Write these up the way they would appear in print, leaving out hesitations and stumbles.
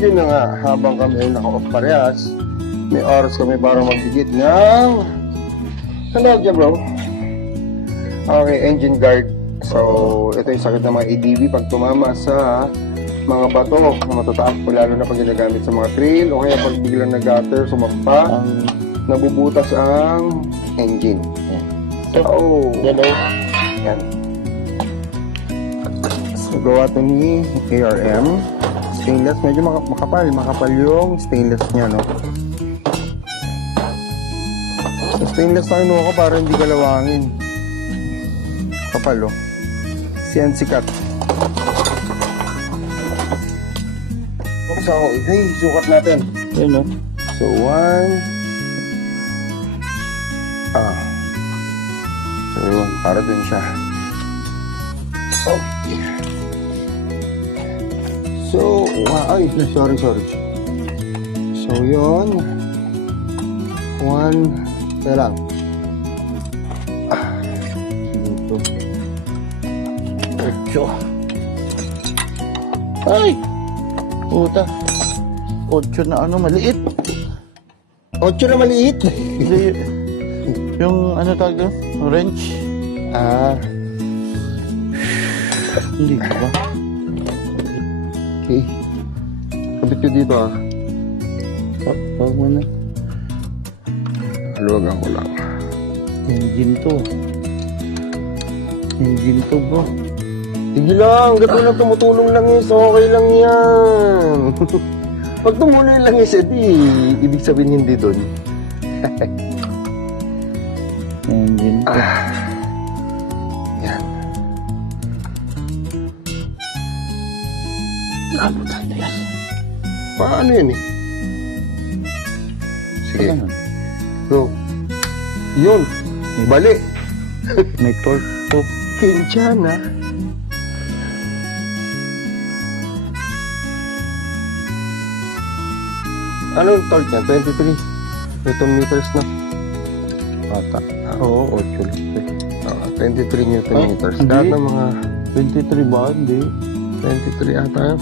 Yun na nga, habang kami ay naka-off parehas, may oras kami para magdigit ng... Ano dyan, bro? Okay, engine guard. So, ito yung sakit ng mga ADV pag tumama sa mga bato na matataas po, lalo na pag ginagamit sa mga trail o kaya pag biglang nag-gutter, sumampa, nabubutas ang engine. So, yan. So, gawa ito ni ARM. Stainless, medyo makapal yung stainless niya, no? So, stainless na kinuha ko para hindi galawangin. Kapal, oh. CNC cut. So, okay, sukat natin. Yun, no? So, 1. So, yun, para dun siya. Okay. So, ay, sorry. So, yun. 1. Kaya lang. Dito. 8. Ay! Puta. 8 na ano, maliit. 8 na maliit. Hindi. Yung ano tawag doon? Wrench. Hindi ka ba? Okay. Kabit ko dito, Huwag mo na. Haluwagan ko lang. Engine to. Engine to, bro. Sige lang, gato lang tumutulong lang is, okay lang yan. Pag tumuloy lang is, edi, ibig sabihin hindi dun. Engine to. Yan. Lalo tayo yan. Paano yan eh? Sige. Ano? Bro. Yun. Bali. May torque to. Kinchana. Ano yung torque niya? 23 Newton meters na. Bata. Oo, 8 23 Newton meters. Hindi. Lahat ng mga 23 ba? Hindi. 23 ata yun.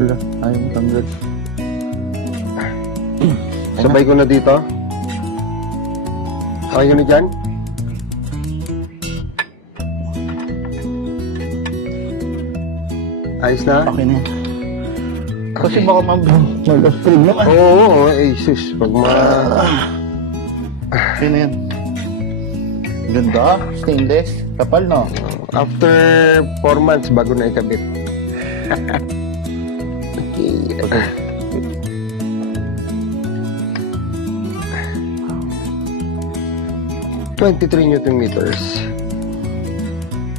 Wala. Ayaw mo tanggal. Sabay ko na dito. Okay ka na dyan? Ayos na? Okay na yan. Kasi baka mag-stream naman. Oo, sus. Pag Okay na yan. Ganda. Stainless. Kapal, no? after 4 months bago na ikabit. Okay. 23 Newton meters.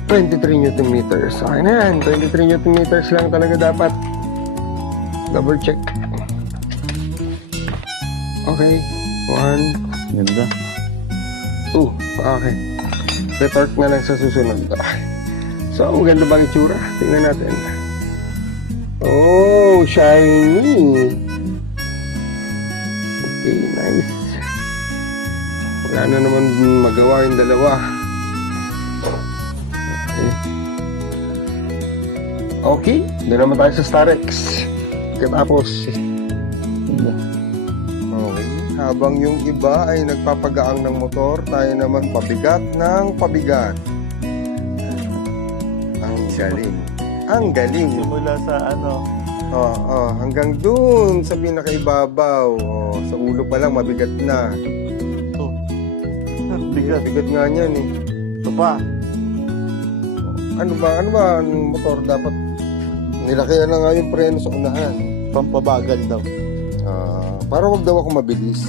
23 Newton meters. Okay na yan. 23 Newton meters lang talaga dapat. Double check. Okay. 1, Ganda. 2. Okay. Retorque na lang sa susunod. So, ang ganda bang itsura? Tingnan natin. Oh, shiny. Okay, nice. Wala na naman magawa yung dalawa. Okay, doon naman tayo sa Starex. Katapos. Okay, habang yung iba ay nagpapagaang ng motor, tayo naman pabigat ng pabigat. Ang galing. Ang galing. Simula sa ano. Hanggang dun sa pinakaibabaw. Sa ulo pa lang mabigat na. Ito. Bigat. Bigat nga niyan eh. Ito pa. Ano ba ang motor dapat nilakayan na nga yung preno sa unahan. Pampabagal daw. Para wag daw ako mabilis.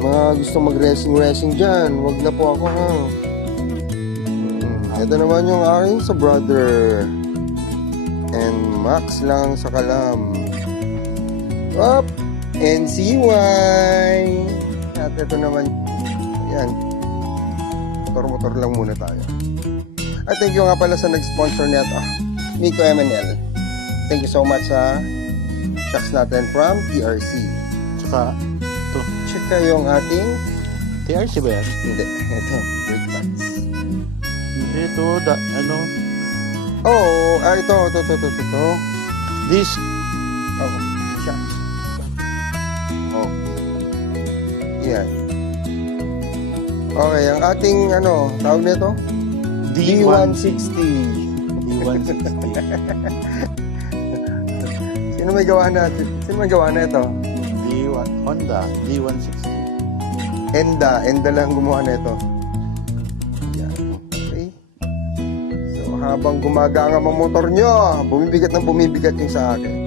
Mga gusto mag-racing dyan, wag na po ako ha. Ito naman yung aking sa brother. And Max lang sa kalam. Up! NCY! At ito naman, yan. Motor-motor lang muna tayo. At thank you nga pala sa nag-sponsor nito, Miko MNL. Thank you so much sa shocks natin from TRC. Tsaka, ito. Check yung ating... TRC ba yan? Hindi, ito, brake pads. Ito, ano, Oh, ito. This, Oh, siya. Oh. Yan. Okay, ang ating tawag nito? D160. D160. Sino may gawa na ito? Honda D160. Enda lang gumawa na ito. Yan. Okay. So, habang gumaga ang motor nyo, bumibigat yung sa akin.